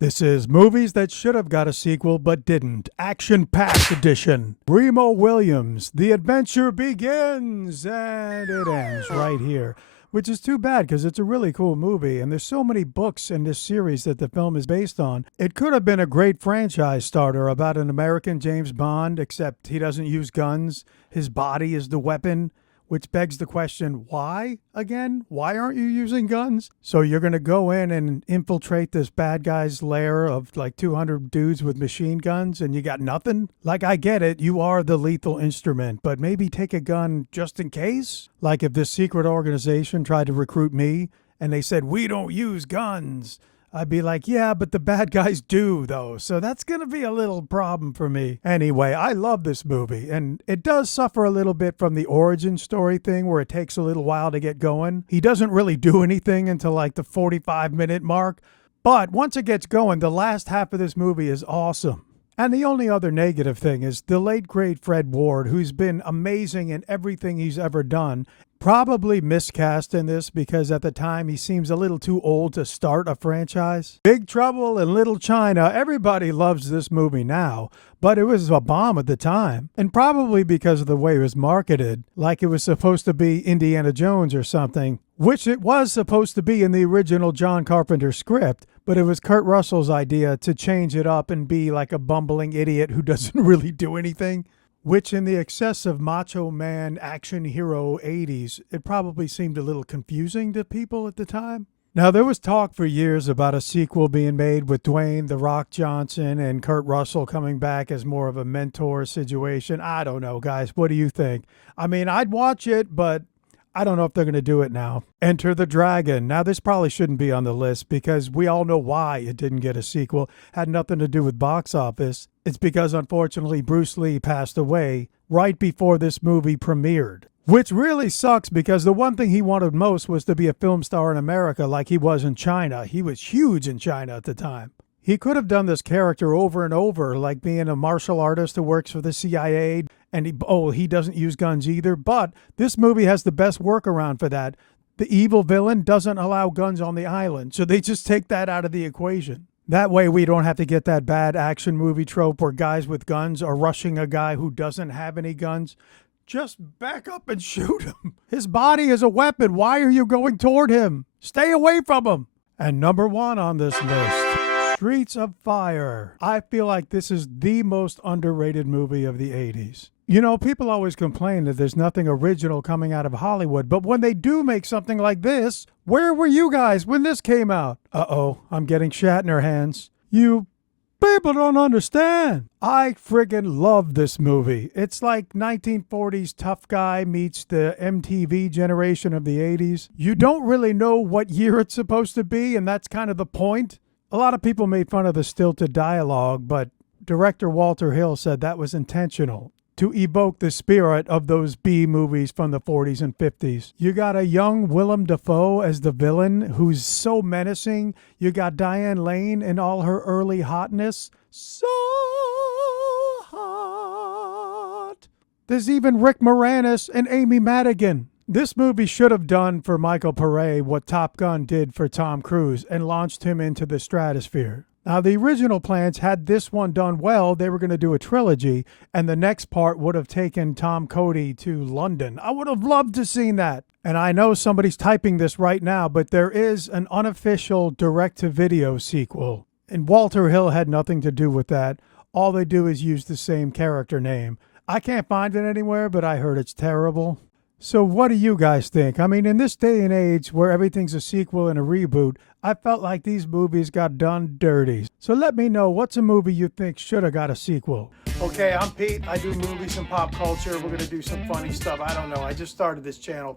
This is Movies That Should Have Got a Sequel But Didn't, Action-Packed Edition. Remo Williams, The Adventure Begins, and it ends right here. Which is too bad because it's a really cool movie, and there's so many books in this series that the film is based on. It could have been a great franchise starter about an American James Bond, except he doesn't use guns. His body is the weapon. Which begs the question, why again? Why aren't you using guns? So you're going to go in and infiltrate this bad guy's lair of like 200 dudes with machine guns and you got nothing? Like, I get it, you are the lethal instrument, but maybe take a gun just in case? Like if this secret organization tried to recruit me and they said, we don't use guns, I'd be like, yeah, but the bad guys do, though, so that's going to be a little problem for me. Anyway, I love this movie, and it does suffer a little bit from the origin story thing where it takes a little while to get going. He doesn't really do anything until like the 45-minute mark, but once it gets going, the last half of this movie is awesome. And the only other negative thing is the late, great Fred Ward, who's been amazing in everything he's ever done, probably miscast in this because at the time he seems a little too old to start a franchise. Big Trouble in Little China, everybody loves this movie now, but it was a bomb at the time. And probably because of the way it was marketed, like it was supposed to be Indiana Jones or something, which it was supposed to be in the original John Carpenter script, but it was Kurt Russell's idea to change it up and be like a bumbling idiot who doesn't really do anything. Which in the excessive macho man action hero 80s, it probably seemed a little confusing to people at the time. Now, there was talk for years about a sequel being made with Dwayne "The Rock" Johnson and Kurt Russell coming back as more of a mentor situation. I don't know, guys. What do you think? I mean, I'd watch it, but I don't know if they're going to do it now. Enter the Dragon. Now, this probably shouldn't be on the list because we all know why it didn't get a sequel. Had nothing to do with box office. It's because, unfortunately, Bruce Lee passed away right before this movie premiered. Which really sucks because the one thing he wanted most was to be a film star in America like he was in China. He was huge in China at the time. He could have done this character over and over, like being a martial artist who works for the CIA, and he doesn't use guns either, but this movie has the best workaround for that. The evil villain doesn't allow guns on the island, so they just take that out of the equation. That way we don't have to get that bad action movie trope where guys with guns are rushing a guy who doesn't have any guns. Just back up and shoot him. His body is a weapon. Why are you going toward him? Stay away from him. And number one on this list, Streets of Fire. I feel like this is the most underrated movie of the 80s. You know, people always complain that there's nothing original coming out of Hollywood, but when they do make something like this, where were you guys when this came out? Uh-oh, I'm getting Shatner hands. You people don't understand. I friggin' love this movie. It's like 1940s tough guy meets the MTV generation of the 80s. You don't really know what year it's supposed to be, and that's kind of the point. A lot of people made fun of the stilted dialogue, but director Walter Hill said that was intentional to evoke the spirit of those B movies from the 40s and 50s. You got a young Willem Dafoe as the villain who's so menacing. You got Diane Lane in all her early hotness. So hot. There's even Rick Moranis and Amy Madigan. This movie should have done for Michael Pare what Top Gun did for Tom Cruise and launched him into the stratosphere. Now, the original plans had this one done well. They were going to do a trilogy, and the next part would have taken Tom Cody to London. I would have loved to seen that. And I know somebody's typing this right now, but there is an unofficial direct-to-video sequel. And Walter Hill had nothing to do with that. All they do is use the same character name. I can't find it anywhere, but I heard it's terrible. So what do you guys think? I mean, in this day and age where everything's a sequel and a reboot, I felt like these movies got done dirty. So let me know, what's a movie you think should have got a sequel? Okay, I'm Pete. I do movies and pop culture. We're going to do some funny stuff. I don't know. I just started this channel.